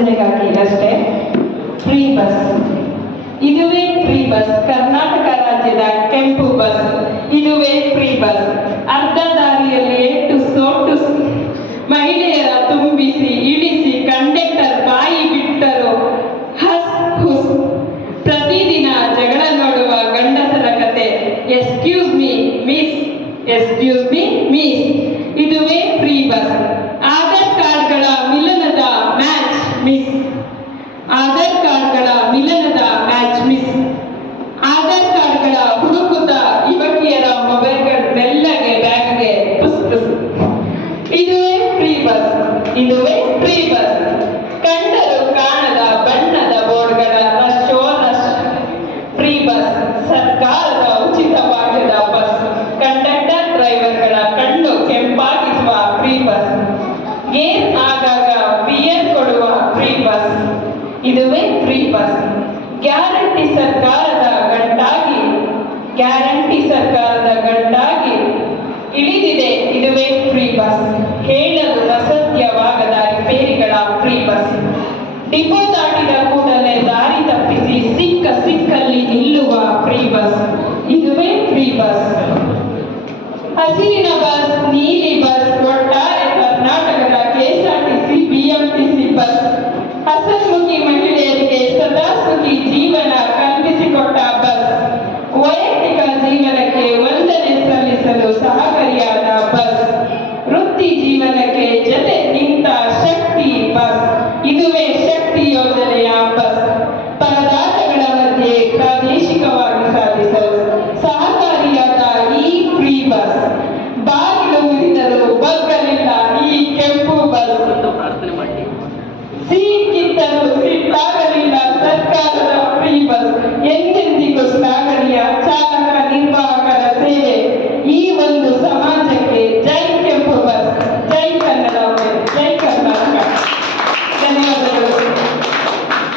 ಮನೋರಂಜನೆಗಾಗಿ ಅಷ್ಟೇ. Free bus, ಇದುವೇ ಫ್ರೀ ಬಸ್. ಕರ್ನಾಟಕ ರಾಜ್ಯದ ಕೆಂಪು ಬಸ್, ಇದುವೇ ಫ್ರೀ ಬಸ್. ಅರ್ಧ ದಾರಿಯಲ್ಲಿ ಏಟು ಸೋಟು ಮಹಿಳೆಯರ ತುಂಬಿಸಿ ಇಳಿಸಿ ಕಂಡಕ್ಟರ್ ಬಾಯಿ ಬಿಟ್ಟರು ಹಸ್ ಹುಸ್. ಪ್ರತಿದಿನ ಜಗಳ ನೋಡುವ ಗಂಡಸರ ಕತೆ. Excuse me miss, excuse me miss, ಇದುವೇ ಫ್ರೀ ಬಸ್. ಆಧಾರ್ ಕಾರ್ಡ್ಗಳ ಮಿಲನದ ಮ್ಯಾಚ್ ಮಿಸ್, ಆಧಾರ್ ಕಾರ್ಡ್ಗಳ ಮಿಲನದ ಮ್ಯಾಚ್ ಮಿಸ್. ಆಧಾರ್ ಕಾರ್ಡ್ಗಳ ಹುಡುಕುತ್ತ ಯುವಕಿಯರ ಮೊಬೈಲ್ಗಳು ಮೆಲ್ಲಗೆ ಬ್ಯಾಗ್ಗೆ ಪುಸ್ ಪುಸ್. ಇದುವೇ ಫ್ರೀ ಬಸ್, ಇದುವೇ ಫ್ರೀ ಬಸ್. ಕಂಡರು ಕಾಣದ ಬಣ್ಣದ ಬೋರ್ಡ್ಗಳ ರಶೋ ರಶ್. ಫ್ರೀ ಬಸ್, ಸರ್ಕಾರದ ಉಚಿತವಾದ ಬಸ್. ಕಂಡಕ್ಟರ್ ಡ್ರೈವರ್ಗಳ ಕಣ್ಣು ಕೆಂಪಾಗಿಸುವ ಫ್ರೀ ಬಸ್. ಗೇರ್ ಆಗಾಗ ಬಿಯರ್ ಕೊಡುವ ಫ್ರೀ ಬಸ್, ಇದುವೇ ಫ್ರೀ ಬಸ್. ಗ್ಯಾರಂಟಿ ಸರ್ಕಾರದ ಗಂಟಾಗಿ, ಗ್ಯಾರಂಟಿ ಸರ್ಕಾರದ ಗಂಟಾಗಿ ಇಳಿದಿದೆ ಇದುವೇ ಫ್ರೀ ಬಸ್. ಹೇಳಲು ಅಸತ್ಯವಾಗದ ರಿಪೇರಿಗಳ ಫ್ರೀ ಬಸ್. ಡಿಪೋ